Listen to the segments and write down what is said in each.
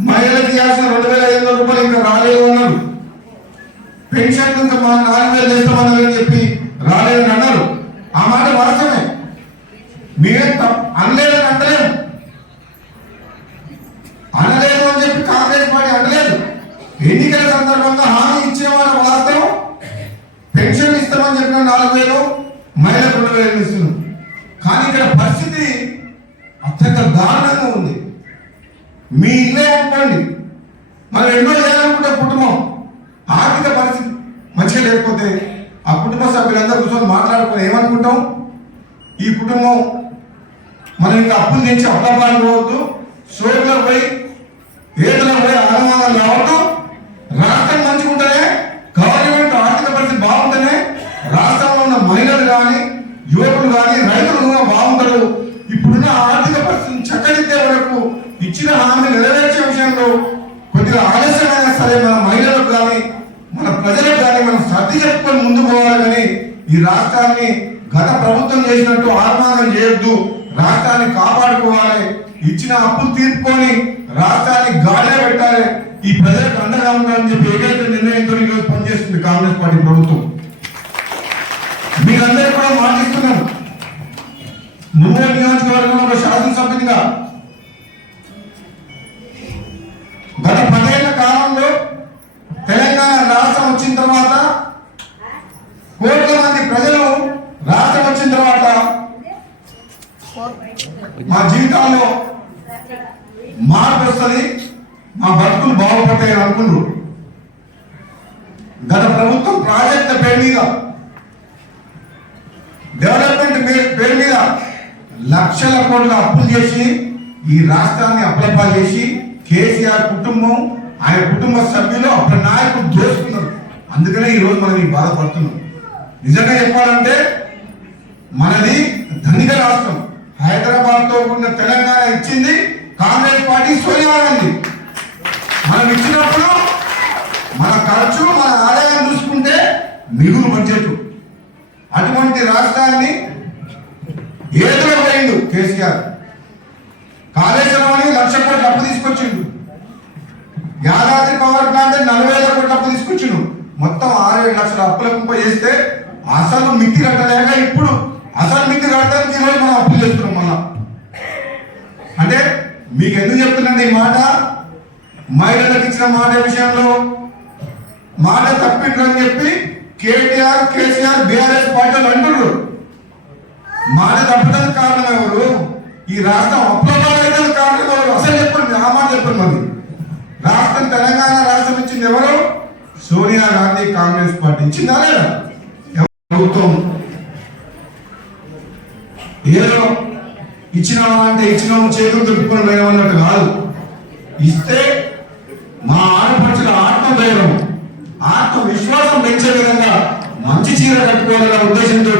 మహిళలకు ఇవ్వాల్సిన రెండు వేల ఐదు వందల రూపాయలు ఇంకా రాలేదు అన్నారు. పెన్షన్ ఇంకా మా నాలుగు వేలు చేస్తామన్నారని చెప్పి రాలేదని అన్నారు. ఆ మాట వాస్తవమే. మేమే అనలేదని అంటలేము. అనలేదు అని చెప్పి కాంగ్రెస్ పార్టీ అనలేదు ఎన్నికల సందర్భంగా హామీ ఇచ్చేవాళ్ళ వాస్తవం పెన్షన్ ఇస్తామని చెప్పిన నాలుగు వేలు మహిళలకు రెండు వేలు ఇస్తున్నాం. కానీ ఇక్కడ పరిస్థితి అత్యంత దారుణంగా ఉంది. మీ ఇల్లే ఉండండి మనం ఎన్నో చేయాలనుకుంటే కుటుంబం ఆర్థిక పరిస్థితి మంచిగా లేకపోతే ఆ కుటుంబ సభ్యులందరూ కూర్చొని మాట్లాడుకుని ఏమనుకుంటాం? ఈ కుటుంబం మనం ఇంకా అప్పులు తెచ్చి అప్పాలు పోవద్దు. సోర్లో పోయి ఏదైనా పోయి అనుమానాలు రావద్దు. రాష్ట్రం మంచిగా ఉంటేనే గవర్నమెంట్ ఆర్థిక పరిస్థితి బాగుంటేనే రాష్ట్రంలో ఉన్న మహిళలు కానీ యువకులు కానీ రైతులు కూడా బాగుంటారు. ఇప్పుడున్న ఆర్థిక పరిస్థితిని చక్కదిద్దే వరకు ఇచ్చిన హామీ నెరవేర్చే విషయంలో కొద్దిగా ఆలస్యమైనా సరే మన మహిళలకు కానీ మన ప్రజలకు కానీ మనం సర్ది చెప్పుకొని ముందుకు పోవాలి కానీ ఈ రాష్ట్రాన్ని గత ప్రభుత్వం చేసినట్టు ఆర్మానం చేయొద్దు. రాష్ట్రాన్ని కాపాడుకోవాలి. ఇచ్చిన అప్పులు తీర్చుకొని రాష్ట్రాన్ని గాడిలో పెట్టాలి. ఈ ప్రజలకు అండగా ఉండాలని చెప్పి ఏదైతే నిర్ణయంతో ఈరోజు పనిచేస్తుంది కాంగ్రెస్ పార్టీ ప్రభుత్వం. మీరందరూ కూడా మాటిస్తున్నాను. నువ్వు కోట్ల మంది ప్రజలు రాష్ట్రం వచ్చిన తర్వాత మా జీవితాల్లో మార్పు వస్తుంది మా బతుకులు బాగుపడతాయి అని అనుకున్నారు గత ప్రభుత్వం ప్రాజెక్టుల పేరు మీద డెవలప్మెంట్ పే- పేరు మీద లక్షల కోట్ల అప్పులు చేసి ఈ రాష్ట్రాన్ని అప్లపాలు చేసి కేసీఆర్ కుటుంబం ఆయన కుటుంబ సభ్యులు అప్పుడు నాయకులు దోసుకున్నారు అందుకనే ఈ రోజు మనం ఈ బాధపడుతున్నాం. నిజంగా చెప్పాలంటే మనది ధనిక రాష్ట్రం. హైదరాబాద్తో కూడిన తెలంగాణ ఇచ్చింది కాంగ్రెస్ పార్టీ సోనియా గాంధీ. మనం ఇచ్చినప్పుడు మన ఖర్చు మన ఆదాయం చూసుకుంటే మిగులు బడ్జెట్. అటువంటి రాష్ట్రాన్ని ఏదో పోయిండు కేసీఆర్. కాళేశ్వరం అని లక్ష కోట్లు అప్పు తీసుకొచ్చిండు. యాదాద్రి పవర్ ప్లాంట్ అని నలభై వేల కోట్ల అప్పు తీసుకొచ్చిండు. మొత్తం ఆరు ఏడు లక్షల అప్పుల కుంప చేస్తే అసలు మిత్తి కట్టలేక ఇప్పుడు అసలు మిత్తి కట్టడానికి ఈరోజు మనం అప్పులు చేస్తున్నాం మళ్ళా. అంటే మీకు ఎందుకు చెప్తున్నాను ఈ మాట? మహిళలకు ఇచ్చిన మాట విషయంలో మాట తప్పిండ్రని చెప్పి కేటీఆర్ కేసీఆర్ బీఆర్ఎస్ పార్టీలు అంటున్నారు మాట తప్పడానికి కారణం ఎవరు? ఈ రాష్ట్రం అప్రమాదం కారణం ఎవరు? అసలు చెప్పండి ఆ మాట చెప్పండి మరి. రాష్ట్రం తెలంగాణ రాష్ట్రం ఇచ్చింది ఎవరు? సోనియా గాంధీ కాంగ్రెస్ పార్టీ. ఇచ్చిందా లేదా? ప్రభుత్వం ఏదో ఇచ్చినామా అంటే ఇచ్చినాము చేతులు తిప్పుకొని పోయామన్నట్టు కాదు. ఇస్తే మా ఆడపడుచుల ఆత్మధైర్యం ఆత్మ విశ్వాసం పెంచే విధంగా మంచి చీర కట్టుకోవాలన్న ఉద్దేశంతో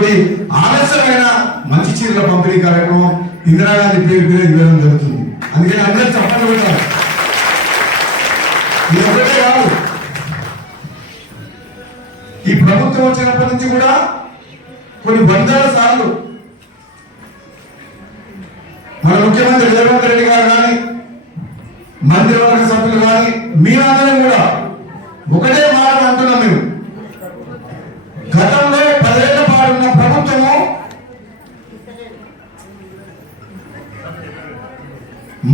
ఆలస్యమైన మంచి చీరల పంపిణీ కార్యక్రమం ఇందిరాగాంధీ పేరు పేరు ఇవ్వడం జరుగుతుంది. అందుకని అందరూ చప్పట్లు పెట్టాలి ఇది ఒకటే కాదు. ఈ ప్రభుత్వం వచ్చినప్పటి నుంచి కూడా కొన్ని వందల సార్లు మన ముఖ్యమంత్రి రేవంత్ రెడ్డి గారు కానీ మంత్రివర్గ సభ్యులు కానీ మీరందరం కూడా ఒకటే మాట అంటున్నాం మేము. గతంలో పదేళ్ళ పాడున్న ప్రభుత్వము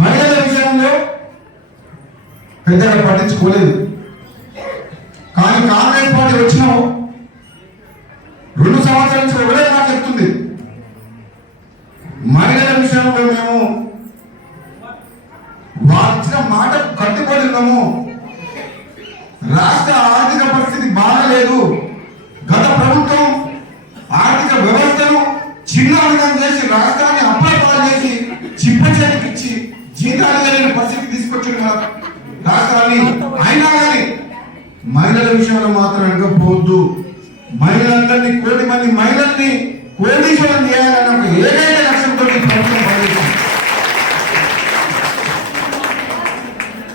మహిళల విషయంలో పెద్దగా పట్టించుకోలేదు. రెండు సంవత్సరాల నుంచి ఒకటే మాట చెప్తుంది. మహిళల విషయంలో మేము వారు మాట కట్టుబడి ఉన్నాము రాష్ట్ర ఆర్థిక పరిస్థితి బాగలేదు. గత ప్రభుత్వం ఆర్థిక వ్యవస్థను చిన్నవిధం చేసి రాష్ట్రాన్ని అప్రపాలు చేసి చిప్పచేతికిచ్చి జీతాలు లేని పరిస్థితి తీసుకొచ్చింది మన రాష్ట్రాన్ని. అయినా కానీ మహిళల విషయంలో మాత్రం మహిళలందరినీ కోటి మంది మహిళల్ని కోటీశ్వరం చేయాలన్న ఒక ఏకైక లక్ష్యంతో ప్రభుత్వం పనిచేసింది.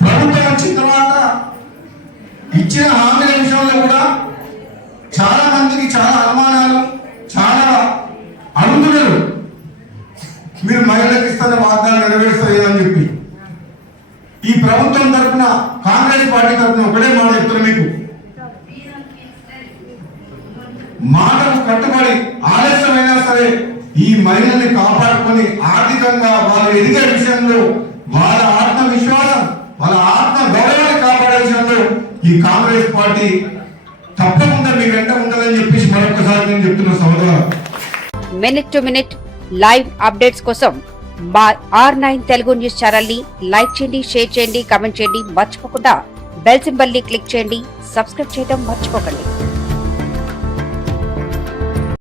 ప్రభుత్వం వచ్చిన తర్వాత ఇచ్చిన హామీల విషయంలో కూడా చాలా మందికి చాలా అనుమానాలు చాలా అడుగుతున్నారు మీరు మహిళలకు ఇస్తున్న వాగ్దానం నెరవేరుస్తాయి చెప్పి. ఈ ప్రభుత్వం తరఫున కాంగ్రెస్ పార్టీ తరఫున ఒకటే మాట చెప్తున్నా మీకు. మాటకు కట్టుబడి ఆలస్యమైనా సరే ఈ మహిళల్ని కాపాడుకొని ఆర్థికంగా వాళ్ళు ఎదిగే విషయంలో వాళ్ళ ఆత్మవిశ్వాసం వాళ్ళ ఆత్మ గౌరవాన్ని కాపాడే విషయంలో ఈ కాంగ్రెస్ పార్టీ తప్పకుండా మీ వెంట ఉండాలని చెప్పేసి మరొకసారి నేను చెప్తున్నా సోదరు minute to minute live updates కోసం మా ఆర్ నైన్ తెలుగు న్యూస్ ఛానల్ని లైక్ చేయండి షేర్ చేయండి కామెంట్ చేయండి. మర్చిపోకుండా బెల్ సింబల్ని క్లిక్ చేయండి. సబ్స్క్రైబ్ చేయడం మర్చిపోకండి.